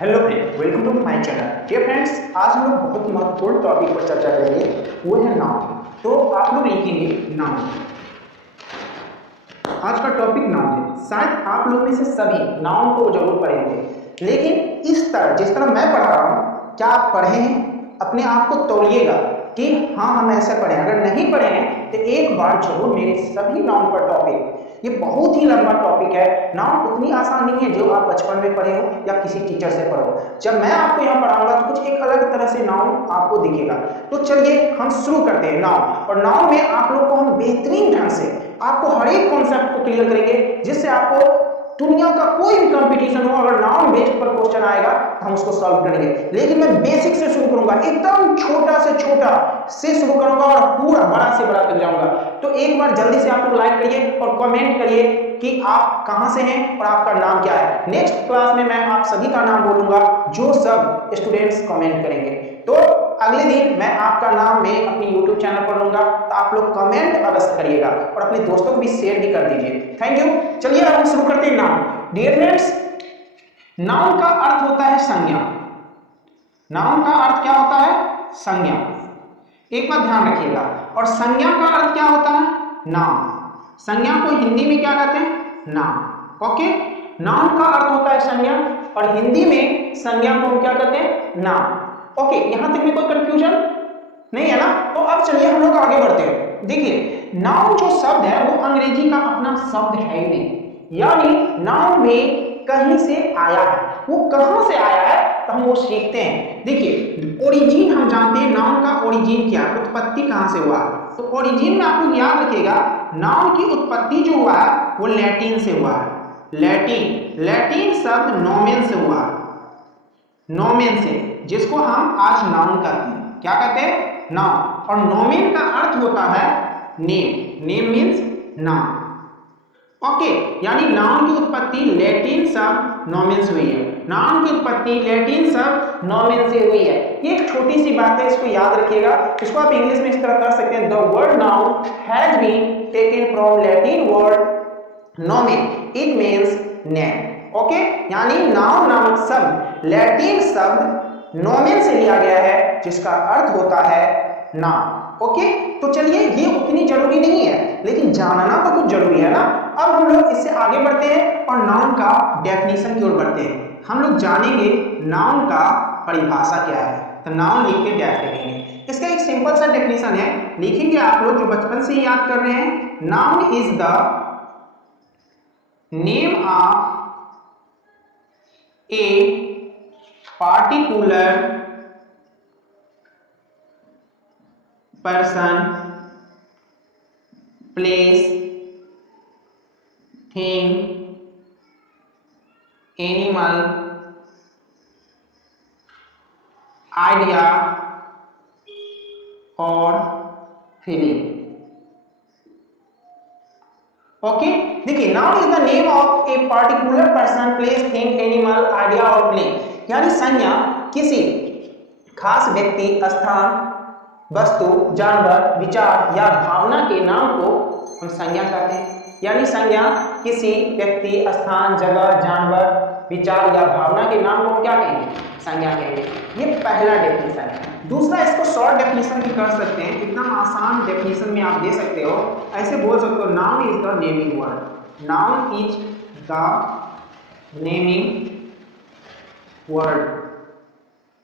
Hello friend, welcome to my channel. Dear friends, आज हम लोग बहुत ही महत्वपूर्ण टॉपिक पर चर्चा करेंगे, वो है नाउन। तो आप लोग लिखेंगे नाउन। आज का टॉपिक नाउन है। शायद आप लोग में से सभी नाउन को जरूर पढ़े होंगे, लेकिन इस तरह जिस तरह मैं पढ़ा रहा हूँ, क्या आप पढ़े हैं? अपने आप को तोड़िएगा कि हाँ हम ऐसे पढ़े। अगर नहीं पढ़े हैं तो एक बार जरूर मेरे सभी नाउन पर टॉपिक, ये बहुत ही लंबा टॉपिक है। नाउन उतनी आसान नहीं है जो आप बचपन में पढ़े हो या किसी टीचर से पढ़ो। जब मैं आपको यहाँ पढ़ाऊंगा तो कुछ एक अलग तरह से नाउन आपको दिखेगा। तो चलिए हम शुरू करते हैं नाउन। और नाउन में आप लोग को हम बेहतरीन ढंग से आपको हर एक कॉन्सेप्ट को क्लियर करेंगे, जिससे आपको दुनिया का कोई भी कंपटीशन हो, अगर नाउन बेस्ड पर क्वेश्चन आएगा तो हम उसको सॉल्व करेंगे। लेकिन मैं बेसिक से शुरू करूंगा, एकदम छोटा से छोटा से शुरू करूंगा और पूरा बड़ा से बड़ा तक जाऊंगा। तो एक बार जल्दी से आप लोग लाइक करिए और कमेंट करिए कि आप कहां से हैं और आपका नाम क्या है। नेक्स्ट क्लास में मैं आप सभी का नाम बोलूंगा, जो सब स्टूडेंट्स कमेंट करेंगे। तो अगले दिन मैं आपका नाम मैं अपनी YouTube चैनल पर लूंगा, तो आप लोग कमेंट अवश्य करिएगा और अपने दोस्तों को भी शेयर भी कर दीजिए। Thank you. चलिए अब हम शुरू करते हैं नाउन। डियर फ्रेंड्स, नाउन का अर्थ होता है संज्ञा। नाउन का अर्थ क्या होता है? संज्ञा। एक बात ध्यान रखिएगा। और संज्ञा का अर्थ क्या होता है? नाम। संज्ञा को हिंदी में क्या कहते हैं? नाम। ओके, नाउन का अर्थ होता है संज्ञा और हिंदी में संज्ञा को हम क्या कहते हैं? नाम। ओके, यहां तक में कोई कंफ्यूजन नहीं है ना? तो अब चलिए हम लोग आगे बढ़ते हैं। देखिए, नाउन जो शब्द है वो अंग्रेजी का अपना शब्द है ही नहीं, यानी नाउन में कहीं से आया है। वो कहां से आया है तो हम वो सीखते हैं। देखिए, ओरिजिन हम जानते हैं, नाउन का ओरिजिन क्या है, उत्पत्ति कहां से हुआ। तो ओरिजिन में आप लोग याद रखिएगा, नाउन की उत्पत्ति जो हुआ है वो लैटिन से हुआ है। लैटिन शब्द नोमेन से हुआ है। नोमेन से, जिसको हम आज नाउन कहते हैं। क्या कहते हैं? नाउन। और नोमेन का अर्थ होता है नेम। नेम मीन्स नाम। ओके, यानी नाउन की उत्पत्ति लैटिन शब्द नोमेन से हुई है। नाउन की उत्पत्ति लैटिन शब्द नोमेन से हुई है। ये एक छोटी सी बात है, इसको याद रखिएगा। इसको आप इंग्लिश में इस तरह कर सकते हैं, the word noun has been taken from Latin word nomen, it means name. Okay, यानी नाउन नामक शब्द लैटिन शब्द नोमेन से लिया गया है, जिसका अर्थ होता है नाम। ओके, तो चलिए, ये उतनी जरूरी नहीं है, लेकिन जानना तो कुछ जरूरी है ना। अब हम लोग इससे आगे बढ़ते हैं और नाउन का डेफिनेशन की ओर बढ़ते हैं। हम लोग जानेंगे नाउन का परिभाषा क्या है। तो नाउन लिख के क्या लिखेंगे? इसका एक सिंपल सा डेफिनेशन है, लिखेंगे आप लोग जो बचपन से याद कर रहे हैं। Noun is the name of a particular person, place, thing, animal, idea or feeling. Okay, देखिए, noun is the name of a particular person, place, thing, animal, idea और फीलिंग। यानी संज्ञा किसी खास व्यक्ति, स्थान, वस्तु, जानवर, विचार या भावना के नाम को हम संज्ञा कहते हैं। यानी संज्ञा किसी व्यक्ति, स्थान, जगह, जानवर, विचार या भावना के नाम को हम क्या कहेंगे? संज्ञा कहेंगे। ये पहला डेफिनेशन है। दूसरा, इसको शॉर्ट डेफिनेशन भी कर सकते हैं, एकदम आसान डेफिनेशन में आप दे सकते हो। ऐसे बोल सकते हो, noun is the naming word. Noun is the naming word.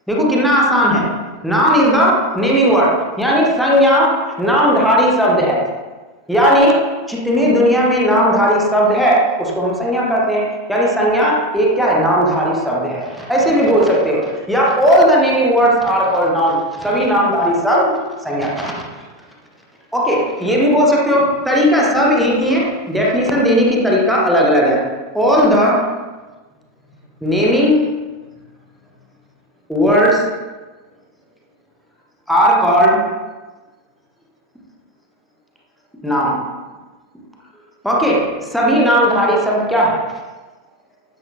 देखो कितना आसान है। Noun is the naming word, यानी संज्ञा नामधारी शब्द है। यानी जितनी दुनिया में नामधारी शब्द है उसको हम संज्ञा कहते हैं। यानी संज्ञा एक क्या है? नामधारी शब्द है। ऐसे भी बोल सकते हो, या all the naming words are called noun. सभी नामधारी शब्द संज्ञा। ओके, ये भी बोल सकते हो। तरीका सब एक ही है, डेफिनेशन देने की तरीका अलग अलग है। All the naming words are called noun. Okay, सभी नामधारी शब्द क्या है?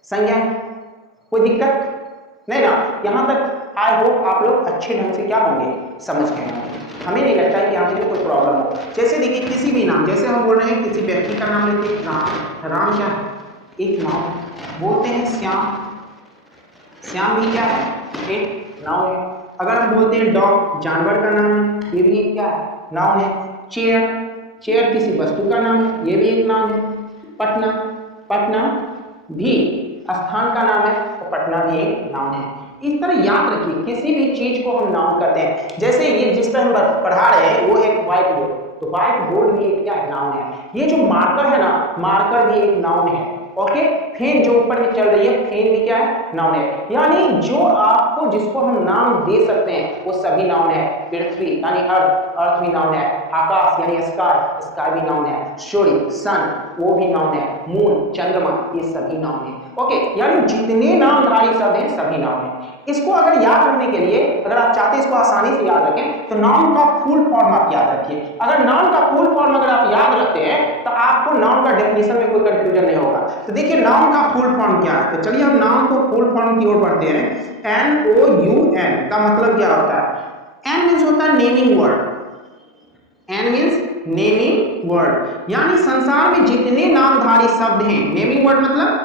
संज्ञा। कोई दिक्कत नहीं ना? यहां तक आई होप आप लोग अच्छे ढंग से क्या होंगे? समझ गए होंगे। हमें नहीं लगता है कि यहाँ पे कोई प्रॉब्लम हो। जैसे देखिए, किसी भी नाम, जैसे हम बोल रहे हैं किसी व्यक्ति का नाम लेते हैं राम। राम क्या है? एक नाम। बोलते हैं श्याम। श्याम भी क्या है, एक नाउन है। अगर हम बोलते हैं डॉग, जानवर का नाम है, ये भी एक क्या है, नाउन है। चेयर, चेयर किसी वस्तु का नाम है, ये भी एक नाउन है। पटना, पटना भी स्थान का नाम है, तो पटना भी एक नाउन है। इस तरह याद रखिए, किसी भी चीज को हम नाउन करते हैं। जैसे ये जिस पर हम पढ़ा रहे हैं वो एक व्हाइट बोर्ड, तो व्हाइट बोर्ड भी एक क्या है, नाउन है। ये जो मार्कर है ना, मार्कर भी एक नाउन है। ओके, फैन जो ऊपर में चल रही है, फैन भी क्या है, नाउन है। यानी जो आपको जिसको हम नाम दे सकते हैं वो सभी नाउन है। पृथ्वी यानी अर्थ, अर्थ भी नाउन है। आकाश यानी स्काई, स्काई भी नाउन है। सूर्य, सन, वो भी नाउन है। मून, चंद्रमा, ये सभी नाउन है। ओके, यानी जितने नामधारी शब्द हैं सभी नाउन है। इसको अगर याद रखने के लिए, अगर आप चाहते हैं इसको आसानी से याद रखें, तो नाउन का फुल फॉर्म आप याद रखिए। अगर नाउन का फुल फॉर्म अगर आप याद रखते हैं तो आपको नाउन का डेफिनेशन में कोई कंफ्यूजन नहीं होगा। तो देखिए नाउन का फुल फॉर्म क्या है, तो चलिए हम नाउन को फुल फॉर्म की ओर बढ़ते हैं। NOUN का मतलब क्या होता है? N मींस होता है naming word, N means naming word, यानी संसार में जितने नामधारी शब्द हैं, नेमिंग वर्ड मतलब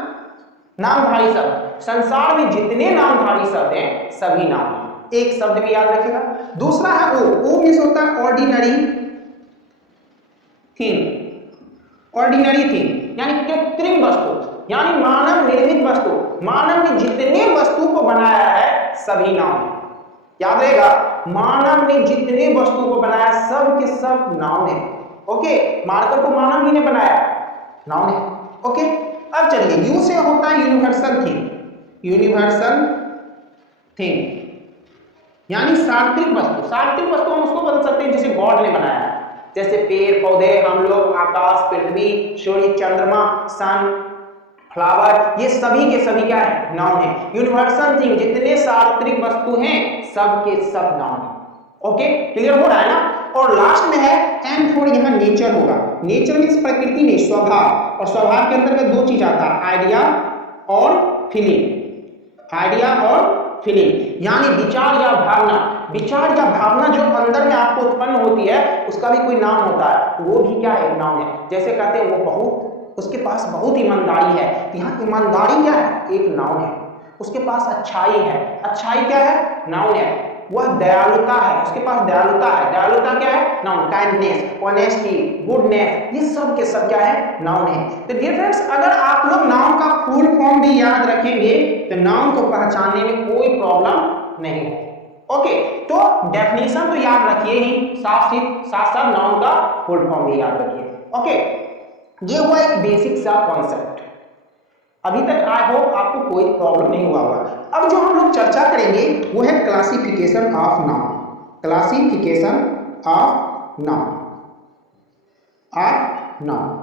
नामधारी शब्द, संसार में जितने नामधारी शब्द हैं सभी नाम। एक शब्द भी याद रखिएगा। दूसरा है ओ मींस होता है ऑर्डिनरी थिंग, ऑर्डिनरी थिंग यानी कृत्रिम वस्तु, यानी मानव निर्मित वस्तु। मानव ने जितने वस्तु को बनाया है सभी नाउन, याद रहेगा, मानव ने जितने वस्तु को बनाया सब के सब नाउन है। ओके, मार्कर को मानव ही ने बनाया, नाउन है। ओके, अब चलिए यू से होता है यूनिवर्सल थिंग, यूनिवर्सल थिंग यानी सार्वत्रिक वस्तु। सार्वत्रिक वस्तु हम उसको बदल सकते हैं जिसे गॉड ने बनाया है, जैसे पेड़ पौधे, हम लोग, आकाश, पृथ्वी, सूर्य, चंद्रमा, सन, फ्लावर, ये सभी के सभी क्या है, नाउन है। यूनिवर्सल थिंग, जितने सार्वत्रिक वस्तु हैं सब के सब नाउन है। ओके, क्लियर हो रहा है ना। और लास्ट में है एन फॉर, यहाँ नेचर होगा। नेचर मींस प्रकृति नहीं, स्वभाव, और स्वभाव के अंतर्गत दो चीज आता है, आइडिया और फीलिंग। आइडिया और फीलिंग यानी विचार या भावना। विचार या भावना जो अंदर में आपको उत्पन्न होती है उसका भी कोई नाम होता है, वो भी क्या है, नाम है। जैसे कहते हैं वो बहुत, उसके पास बहुत ईमानदारी है, यहाँ ईमानदारी क्या है, एक नाउन है। उसके पास अच्छाई है, अच्छाई क्या है, नाउन है। वह दयालुता है, उसके पास दयालुता है, दयालुता क्या है, नाउन। काइंडनेस, ऑनेस्टी, गुडनेस, ये सब के सब क्या है, नाउन है। तो डियर फ्रेंड्स, अगर आप लोग नाउन का फुल फॉर्म भी याद रखेंगे तो नाउन को पहचानने में कोई प्रॉब्लम नहीं है। ओके, तो डेफिनेशन तो याद रखिए ही, साथ साथ नाउन का फुल फॉर्म भी याद रखिए। ओके, ये हुआ एक बेसिक सा कॉन्सेप्ट। अभी तक आई होप आपको कोई प्रॉब्लम नहीं हुआ होगा। अब जो हम लोग चर्चा करेंगे वो है classification of noun, classification of noun, of noun.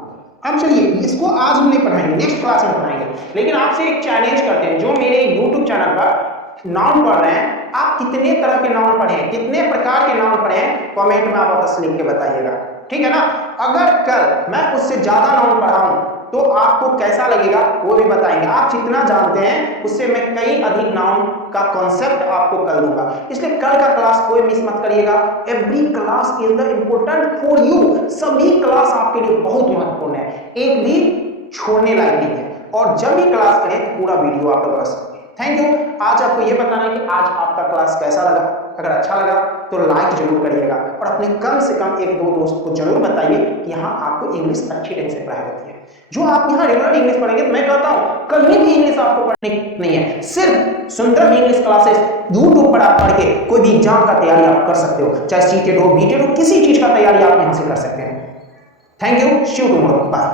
अब चलिए इसको आज हम नहीं पढ़ाएंगे, नेक्स्ट क्लास में पढ़ाएंगे। लेकिन आपसे एक चैलेंज करते हैं, जो मेरे YouTube चैनल पर नाउन पढ़ रहे हैं, आप कितने तरह के नाउन पढ़े हैं, कितने प्रकार के नाउन पढ़े हैं, कमेंट में आप वापस लिख के बताइएगा, ठीक है ना। अगर कल मैं उससे ज्यादा नाउन पढ़ाऊं तो आपको कैसा लगेगा वो भी बताएंगे। आप जितना जानते हैं उससे मैं कई अधिक नाउन का कॉन्सेप्ट आपको कर दूंगा, इसलिए कल का क्लास कोई मिस मत करिएगा। Every class is the important for you, सभी क्लास आपके लिए बहुत महत्वपूर्ण है, एक भी छोड़ने लायक नहीं है। और जब भी क्लास करें तो पूरा वीडियो आप लोग कर सकते हैं। Thank you. आज आपको ये बताना है कि आज आपका क्लास कैसा लगा। अगर अच्छा लगा तो लाइक जरूर करिएगा और अपने कम से कम एक दो दोस्त को जरूर बताइए कि यहाँ आपको इंग्लिश अच्छी ढंग से पढ़ाई होती है। जो आप यहाँ रेगुलर इंग्लिश पढ़ेंगे तो मैं कहता हूँ कहीं भी इंग्लिश आपको पढ़ने नहीं है, सिर्फ सुंदरम इंग्लिश क्लासेस यूट्यूब पर आप पढ़ के कोई भी एग्जाम का तैयारी आप कर सकते हो, चाहे सीटेड हो, बीटेड हो, किसी चीज का तैयारी आप यहाँ से कर सकते हैं। Thank you, see you tomorrow, bye.